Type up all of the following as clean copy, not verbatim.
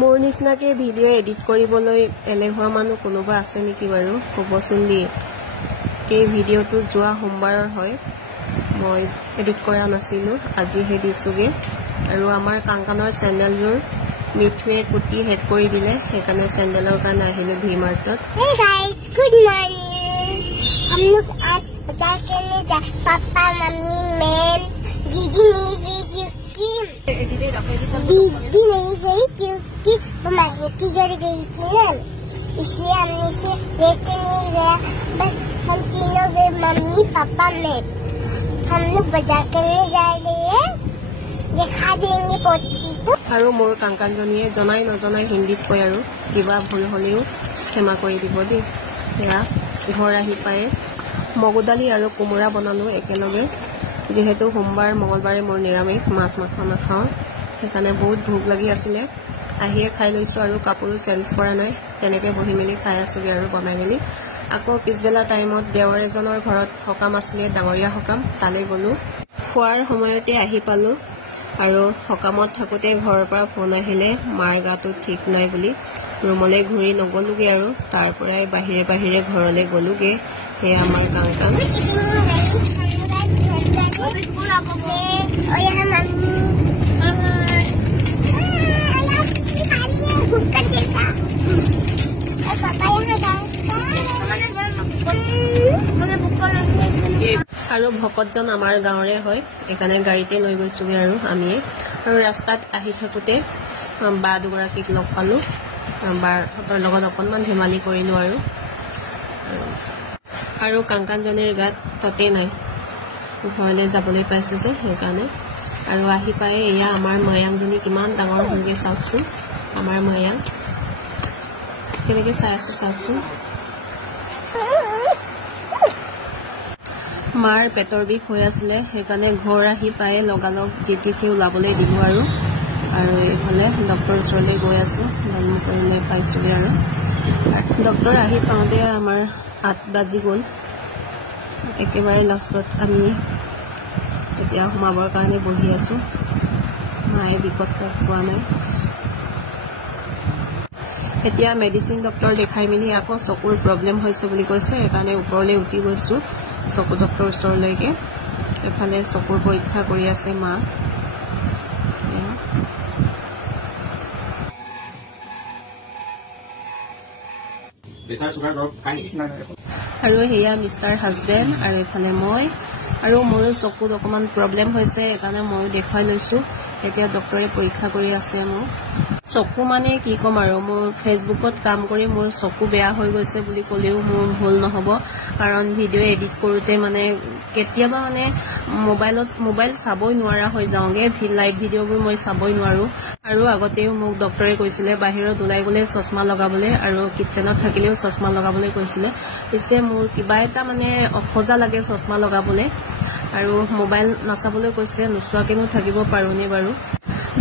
মোৰ নিচিনাকে video' edit কৰিবলৈ এলেহুৱা মানুহ কোনোবা আছে নেকি বাৰু ক'বচোন দিয়ে। এই ভিডিঅ'টো যোৱা সোমবাৰৰ হয়, মই এডিট কৰা নাছিলোঁ, আজিহে দিছোঁগৈ। আৰু আমাৰ কাংকানৰ চেণ্ডেলযোৰ মিঠুৱে কুটি হেড কৰি দিলে, সেইকাৰণে চেণ্ডেলৰ কাৰণে আহিলোঁ V মাৰ্টত। Hey guys, good morning. हम लोग आज बाजार करने जा पापा मम्मी मैं दीदी नहीं गई क्योंकि मम्मा की घर गई थी ना, इसलिए हमने से लेके नहीं गया। बस हम तीनों गए, मम्मी पापा मैं। हम लोग बाजार करने जा रहे हैं, देखा देंगे पोची तो। আৰু মোৰ কাংকানজনীয়ে জনাই নজনাই হিন্দীত কয়, আৰু কিবা ভুল হ'লেও ক্ষমা কৰি দিব দেই। সেয়া ঘৰ আহি পায় মগুদালি আৰু কোমোৰা বনালোঁ একেলগে, যিহেতু সোমবাৰ মঙলবাৰে মোৰ নিৰামিষ, মাছ মাংস নাখাওঁ, সেইকাৰণে বহুত ভোক লাগি আছিলে। আহিয়ে খাই লৈছোঁ আৰু কাপোৰো চেঞ্জ কৰা নাই, তেনেকৈ বহি মেলি খাই আছোঁগৈ আৰু বনাই মেলি। আকৌ পিছবেলা টাইমত দেৱৰ এজনৰ ঘৰত সকাম আছিলে, ডাঙৰীয়া সকাম, তালৈ গ'লোঁ। খোৱাৰ সময়তে আহি পালোঁ আৰু সকামত থাকোঁতে ঘৰৰ পৰা ফোন আহিলে মাৰ গাটো ঠিক নাই বুলি। ৰুমলৈ ঘূৰি নগ'লোগৈ আৰু তাৰ পৰাই বাহিৰে বাহিৰে ঘৰলৈ গ'লোগৈ। সেয়া আমাৰ কাংকান। আৰু ভকতজন আমাৰ গাঁৱৰে হয়, সেইকাৰণে গাড়ীতে লৈ গৈছোঁগৈ আৰু আমিয়ে। আৰু ৰাস্তাত আহি থাকোঁতে বা দুগৰাকীক লগ পালোঁ, বাহঁতৰ লগত অকণমান ধেমালি কৰিলোঁ আৰু কাংকানজনীৰ গাত ততেই নাই, ঘৰলৈ যাবলৈ পাইছে যে সেইকাৰণে। আৰু আহি পাই এয়া আমাৰ ময়াংজনী কিমান ডাঙৰ হ'লগৈ চাওকচোন। আমাৰ ময়াং কেনেকৈ চাই আছে চাওকচোন। মাৰ পেটৰ বিষ হৈ আছিলে, সেইকাৰণে ঘৰ আহি পাই লগালগ জিতিকে ওলাবলৈ দিলোঁ আৰু এইফালে ডক্টৰৰ ওচৰলৈ গৈ আছোঁ, জন্ম কৰিলে পাইছোঁগৈ। আৰু ডক্টৰ আহি পাওঁতে আমাৰ 8 বাজি গ'ল। একেবাৰে লাষ্টত আমি এতিয়া সোমাবৰ কাৰণে বহি আছোঁ, মায়ে বিকট পোৱা নাই। এতিয়া মেডিচিন ডক্টৰ দেখাই মেলি আকৌ চকুৰ প্ৰব্লেম হৈছে বুলি কৈছে, সেইকাৰণে ওপৰলৈ উঠি গৈছোঁ চকু ডক্টৰৰ ওচৰলৈকে। এফালে চকুৰ পৰীক্ষা কৰি আছে মা। আৰু সেয়া মিষ্টাৰ হাজবেণ্ড, আৰু এইফালে মই। আৰু মোৰো চকুত অকণমান প্ৰব্লেম হৈছে, সেইকাৰণে ময়ো দেখুৱাই লৈছোঁ। এতিয়া ডক্টৰে পৰীক্ষা কৰি আছে মোক। চকু মানে কি ক'ম আৰু, মোৰ ফেচবুকত কাম কৰি মোৰ চকু বেয়া হৈ গৈছে বুলি ক'লেও মোৰ ভুল নহ'ব, কাৰণ ভিডিঅ' এডিট কৰোঁতে মানে কেতিয়াবা মানে মোবাইল চাবই নোৱাৰা হৈ যাওঁগৈ, লাইভ ভিডিঅ'বোৰ মই চাবই নোৱাৰোঁ। আৰু আগতেও মোক ডক্টৰে কৈছিলে বাহিৰত ওলাই গ'লে চশমা লগাবলৈ, আৰু কিটচেনত থাকিলেও চশমা লগাবলৈ কৈছিলে। পিছে মোৰ কিবা এটা মানে অসজা লাগে চশমা লগাবলৈ, আৰু মোবাইল নাচাবলৈ কৈছে, নোচোৱাকৈনো থাকিব পাৰোঁনে বাৰু।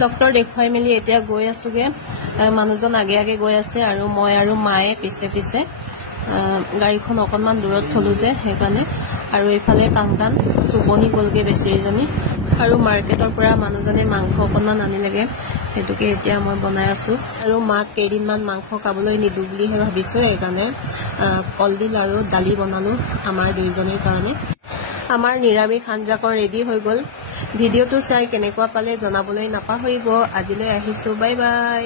ডক্টৰ দেখুৱাই মেলি এতিয়া গৈ আছোঁগৈ। মানুহজন আগে আগে গৈ আছে আৰু মই আৰু মায়ে পিছে পিছে। গাড়ীখন অকণমান দূৰত থলোঁ যে সেইকাৰণে। আৰু এইফালে কাংকান টোপনি গ'লগৈ বেচেৰীজনী। আৰু মাৰ্কেটৰ পৰা মানুহজনে মাংস অকণমান আনিলেগৈ, সেইটোকে এতিয়া মই বনাই আছোঁ। আৰু মাক কেইদিনমান মাংস খাবলৈ নিদিওঁ বুলিহে ভাবিছোঁ, সেইকাৰণে কলডিল আৰু দালি বনালোঁ আমাৰ দুয়োজনীৰ কাৰণে। আমাৰ নিৰামিষ আঞ্জাকণ ৰেডি হৈ গ'ল। ভিডিঅ'টো চাই কেনেকুৱা পালে জনাবলৈ নাপাহৰিব। আজিলৈ আহিছোঁ, বাই বাই।